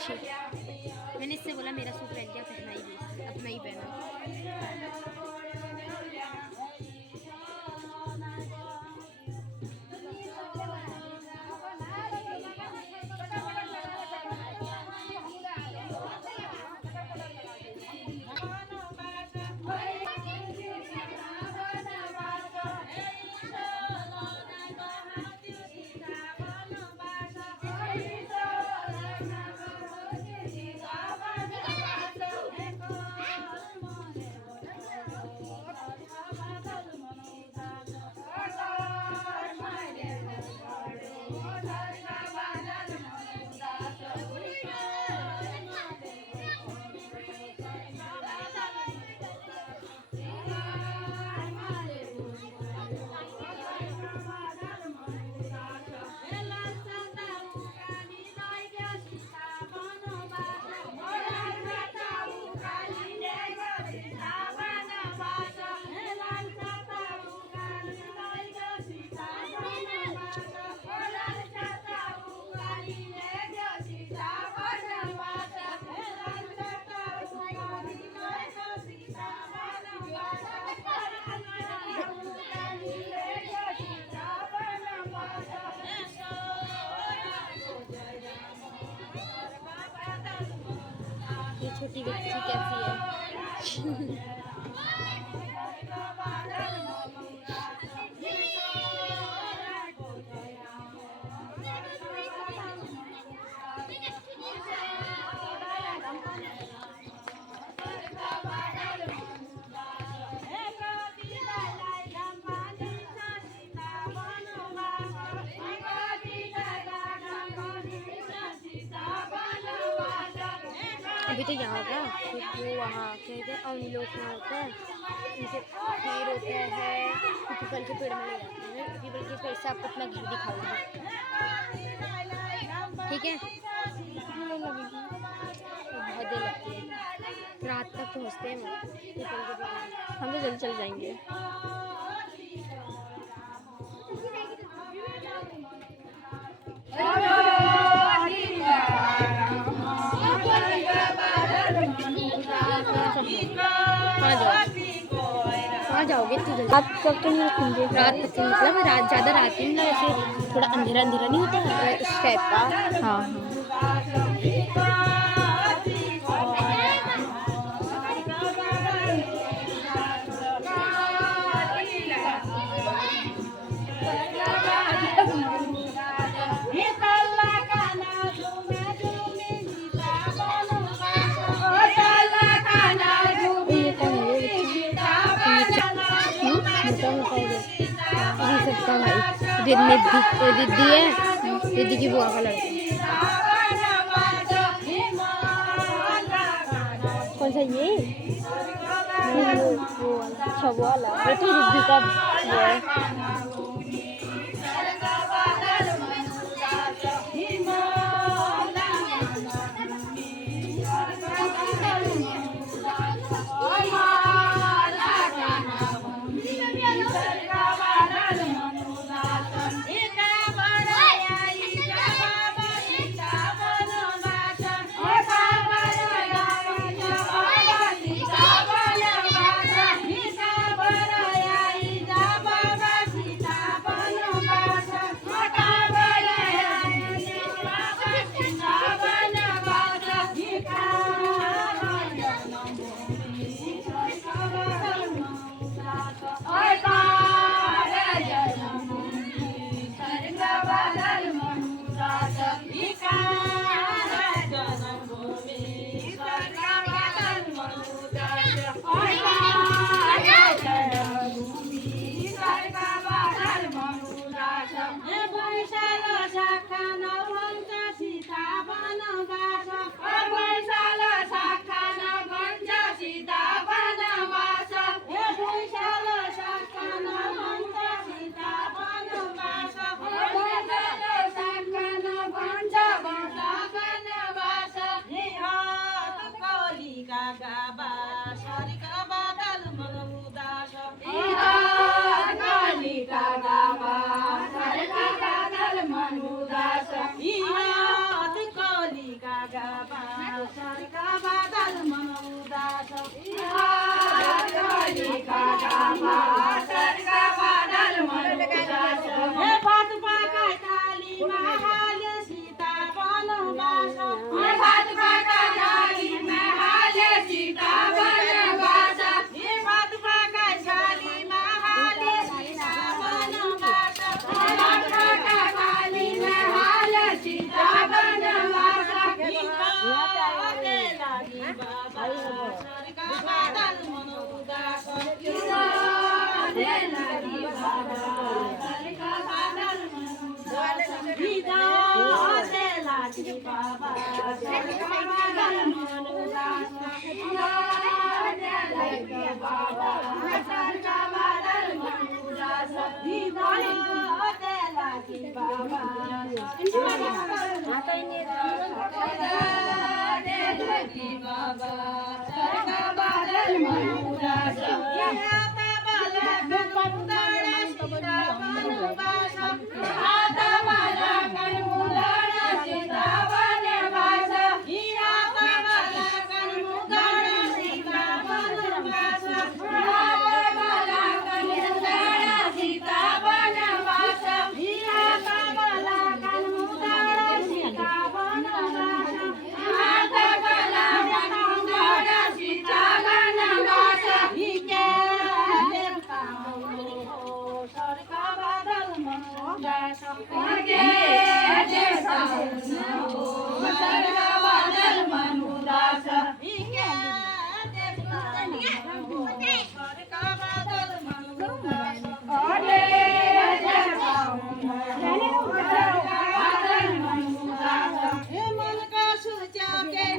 अच्छी। मैंने इससे बोला मेरा सूट पहन के पहना ही भी, अब नहीं पहना। ये छोटी बच्ची कैसी है? अभी तो यहाँ का वो वहाँ कहते हैं अवलोकन होता है, उनके पेड़ होते हैं, पीपल के पेड़ में ले जाते हैं। पीपल के पेड़ से आपको अपना घर दिखाऊंगी, ठीक है? बहुत देर लगती है, रात तक पहुँचते हैं पीपल के पेड़ में। हम तो जल्दी चल जाएंगे। कहाँ जाओगे इतनी जल्दी? रात तक तो नहीं रुकेंगे। रात तक तो मतलब रात ज़्यादा रात ही मतलब ऐसे थोड़ा अंधेरा अंधेरा नहीं होता उस टाइप का। हाँ रिद्धि है, रिद्धि की बुआ का लड़का। कौन सा ये? वो अच्छा वो वाला, ये तो रिद्धि का वो है। मन का सुचा के